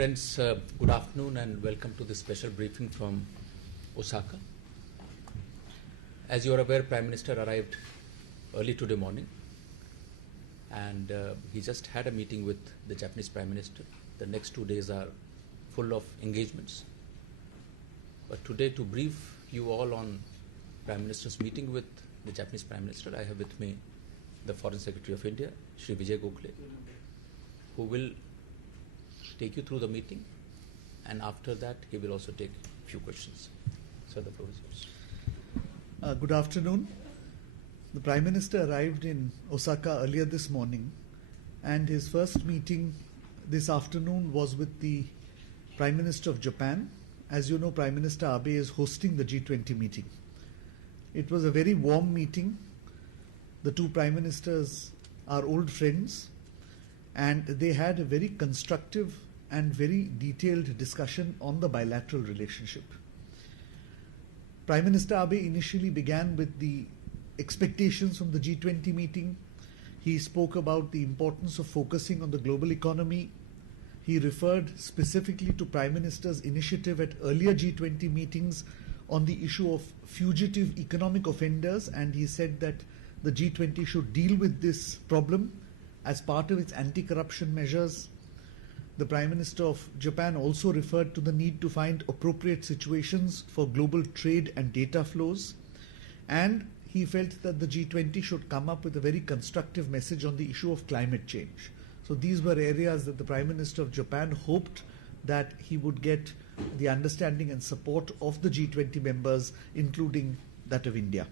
Friends, good afternoon and welcome to this special briefing from Osaka. As you are aware, Prime Minister arrived early today morning and he just had a meeting with the Japanese Prime Minister. The next 2 days are full of engagements. But today, to brief you all on Prime Minister's meeting with the Japanese Prime Minister, I have with me the Foreign Secretary of India, Shri Vijay Gokhale, who will take you through the meeting, and after that he will also take a few questions. So the floor is yours. Good afternoon. The Prime Minister arrived in Osaka earlier this morning, and his first meeting this afternoon was with the Prime Minister of Japan. As you know, Prime Minister Abe is hosting the G20 meeting. It was a very warm meeting. The two Prime Ministers are old friends, and they had a very constructive and very detailed discussion on the bilateral relationship. Prime Minister Abe initially began with the expectations from the G20 meeting. He spoke about the importance of focusing on the global economy. He referred specifically to Prime Minister's initiative at earlier G20 meetings on the issue of fugitive economic offenders, and he said that the G20 should deal with this problem as part of its anti-corruption measures. The Prime Minister of Japan also referred to the need to find appropriate situations for global trade and data flows, and he felt that the G20 should come up with a very constructive message on the issue of climate change. So these were areas that the Prime Minister of Japan hoped that he would get the understanding and support of the G20 members, including that of India.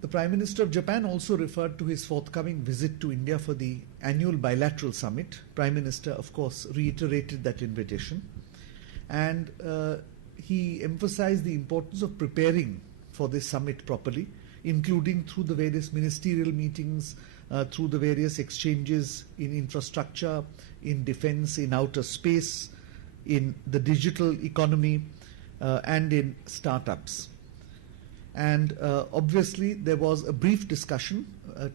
The Prime Minister of Japan also referred to his forthcoming visit to India for the annual bilateral summit. Prime Minister, of course, reiterated that invitation, and he emphasized the importance of preparing for this summit properly, including through the various ministerial meetings, through the various exchanges in infrastructure, in defense, in outer space, in the digital economy, and in startups. And obviously there was a brief discussion,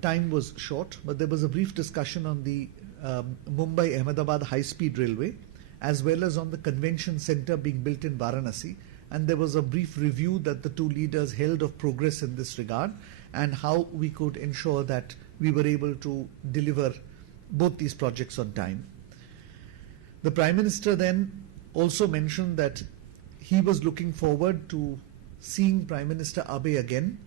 time was short, but there was a brief discussion on the Mumbai-Ahmedabad high-speed railway, as well as on the convention center being built in Varanasi. And there was a brief review that the two leaders held of progress in this regard and how we could ensure that we were able to deliver both these projects on time. The Prime Minister then also mentioned that he was looking forward to seeing Prime Minister Abe again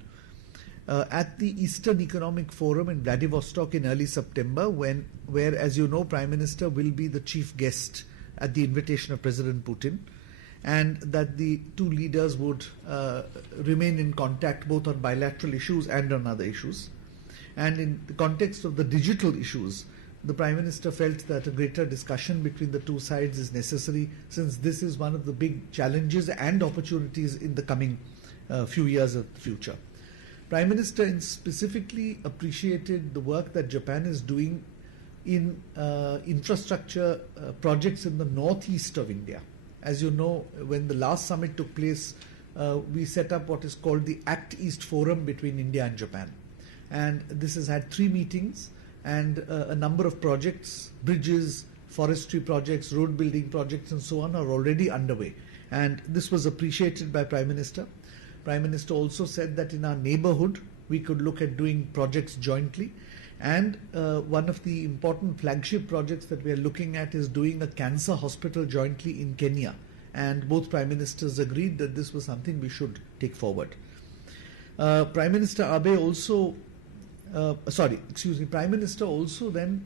at the Eastern Economic Forum in Vladivostok in early September, where, as you know, Prime Minister will be the chief guest at the invitation of President Putin, and that the two leaders would remain in contact both on bilateral issues and on other issues. And in the context of the digital issues, the Prime Minister felt that a greater discussion between the two sides is necessary, since this is one of the big challenges and opportunities in the coming few years of the future. Prime Minister specifically appreciated the work that Japan is doing in infrastructure projects in the northeast of India. As you know, when the last summit took place, we set up what is called the Act East Forum between India and Japan. And this has had 3 meetings, and a number of projects, bridges, forestry projects, road building projects and so on are already underway. And this was appreciated by Prime Minister. Prime Minister also said that in our neighborhood we could look at doing projects jointly. And one of the important flagship projects that we are looking at is doing a cancer hospital jointly in Kenya. And both Prime Ministers agreed that this was something we should take forward. Prime Minister Abe also Prime Minister also then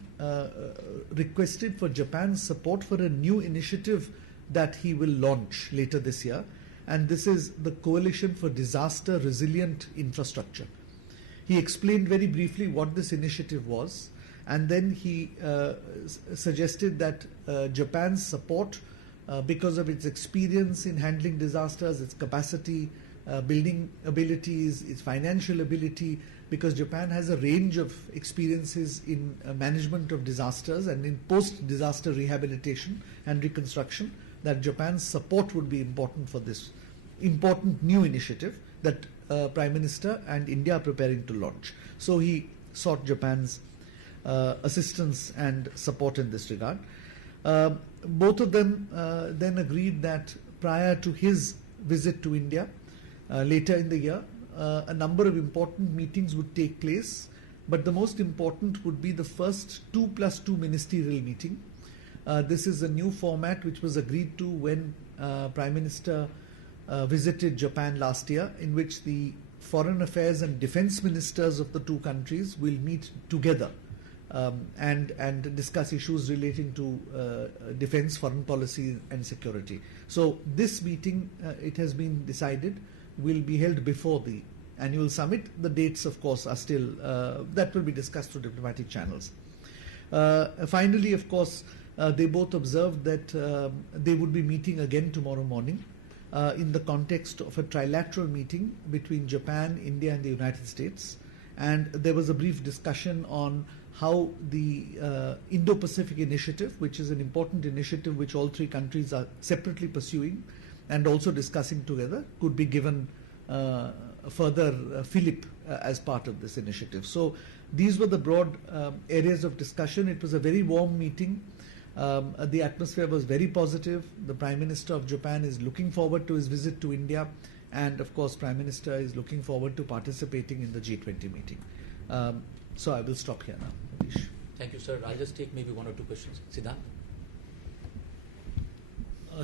requested for Japan's support for a new initiative that he will launch later this year, and this is the Coalition for Disaster Resilient Infrastructure. He explained very briefly what this initiative was, and then he suggested that Japan's support, because of its experience in handling disasters, its capacity building abilities, its financial ability, because Japan has a range of experiences in management of disasters and in post-disaster rehabilitation and reconstruction, that Japan's support would be important for this important new initiative that Prime Minister and India are preparing to launch. So he sought Japan's assistance and support in this regard. Both of them then agreed that prior to his visit to India later in the year, a number of important meetings would take place, but the most important would be the first 2+2 ministerial meeting. This is a new format which was agreed to when Prime Minister visited Japan last year, in which the foreign affairs and defense ministers of the two countries will meet together and discuss issues relating to defense, foreign policy and security. So this meeting, it has been decided, will be held before the annual summit. The dates, of course, are still, that will be discussed through diplomatic channels. Finally, of course, they both observed that they would be meeting again tomorrow morning in the context of a trilateral meeting between Japan, India and the United States. And there was a brief discussion on how the Indo-Pacific Initiative, which is an important initiative which all three countries are separately pursuing and also discussing together, could be given further fillip as part of this initiative. So these were the broad areas of discussion. It was a very warm meeting. The atmosphere was very positive. The Prime Minister of Japan is looking forward to his visit to India, and of course Prime Minister is looking forward to participating in the G20 meeting. So I will stop here now. Manish. Thank you, sir. I'll just take maybe one or two questions. Siddhant?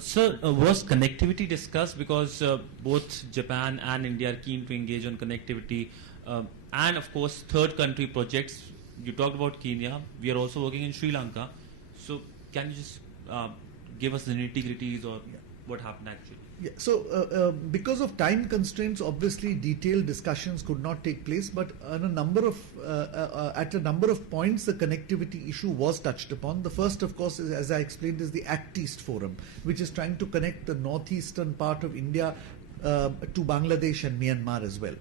Sir, was connectivity discussed? Because both Japan and India are keen to engage on connectivity, and of course third country projects. You talked about Kenya. We are also working in Sri Lanka. So can you just give us the nitty-gritties or what happened actually? Yeah. So because of time constraints, obviously detailed discussions could not take place, but on a number of at a number of points the connectivity issue was touched upon. The first, of course, is, as I explained, is the Act East Forum, which is trying to connect the northeastern part of India to Bangladesh and Myanmar as well.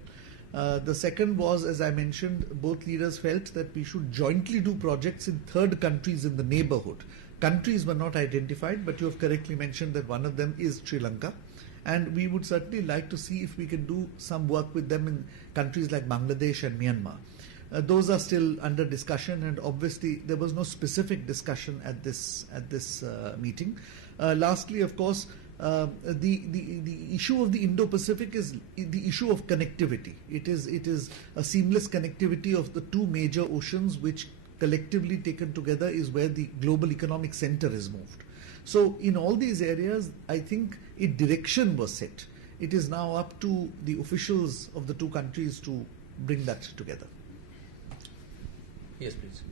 The second was, as I mentioned, both leaders felt that we should jointly do projects in third countries in the neighborhood. Countries were not identified, but you have correctly mentioned that one of them is Sri Lanka. And we would certainly like to see if we can do some work with them in countries like Bangladesh and Myanmar. Those are still under discussion, and obviously there was no specific discussion at this meeting. Lastly, of course, the issue of the Indo-Pacific is the issue of connectivity. It is a seamless connectivity of the two major oceans, which collectively taken together is where the global economic center is moved. So in all these areas, I think a direction was set. It is now up to the officials of the two countries to bring that together. Yes, please.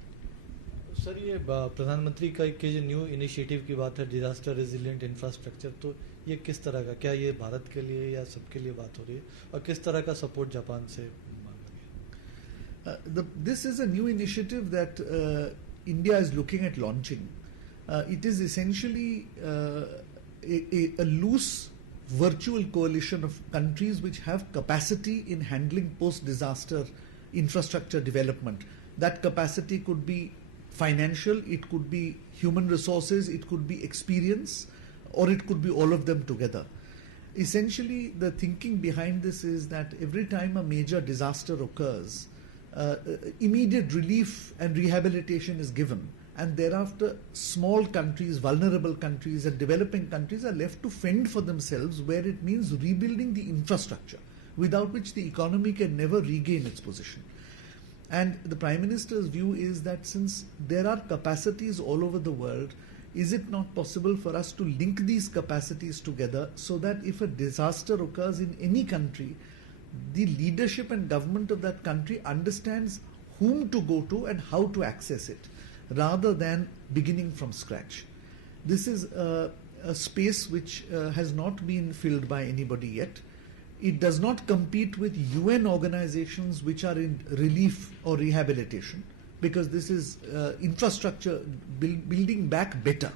Sir, ये प्रधानमंत्री का एक जो new initiative की बात है, disaster resilient infrastructure, तो ये किस तरह का, क्या ये भारत के लिए या सबके लिए बात हो रही है, और किस तरह का सपोर्ट जापान से मांगा गया? This is a new initiative that India is looking at launching. It is essentially a loose virtual coalition of countries which have capacity in handling post-disaster infrastructure development. That capacity could be financial, it could be human resources, it could be experience, or it could be all of them together. Essentially, the thinking behind this is that every time a major disaster occurs, immediate relief and rehabilitation is given, and thereafter small countries, vulnerable countries and developing countries are left to fend for themselves, where it means rebuilding the infrastructure, without which the economy can never regain its position. And the Prime Minister's view is that since there are capacities all over the world, is it not possible for us to link these capacities together so that if a disaster occurs in any country, the leadership and government of that country understands whom to go to and how to access it, rather than beginning from scratch. This is a space which has not been filled by anybody yet. It does not compete with UN organizations which are in relief or rehabilitation, because this is infrastructure building back better.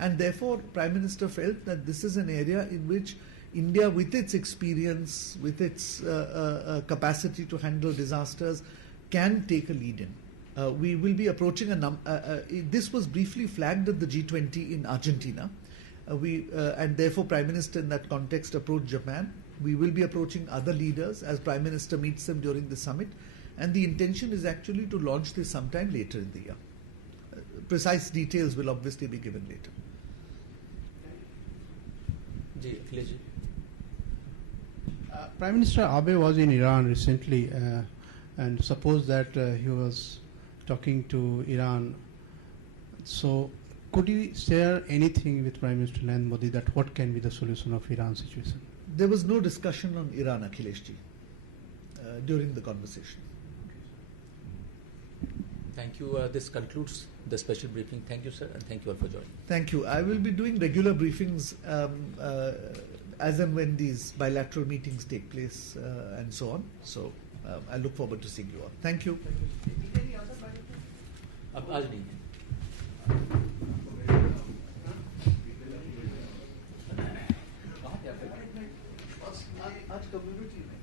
And therefore, Prime Minister felt that this is an area in which India, with its experience, with its capacity to handle disasters, can take a lead in. We will be approaching this was briefly flagged at the G20 in Argentina. And therefore Prime Minister in that context approached Japan. We will be approaching other leaders as Prime Minister meets them during the summit. And the intention is actually to launch this sometime later in the year. precise details will obviously be given later. Ji, Akhilesh ji. Prime Minister Abe was in Iran recently, and suppose that he was talking to Iran. So, could you share anything with Prime Minister Narendra Modi that what can be the solution of Iran situation? There was no discussion on Iran, Akhilesh ji, during the conversation. Thank you. This concludes the special briefing. Thank you, sir, and thank you all for joining. Thank you. I will be doing regular briefings as and when these bilateral meetings take place and so on. So I look forward to seeing you all. Thank you. अब आज नहीं है. आज community में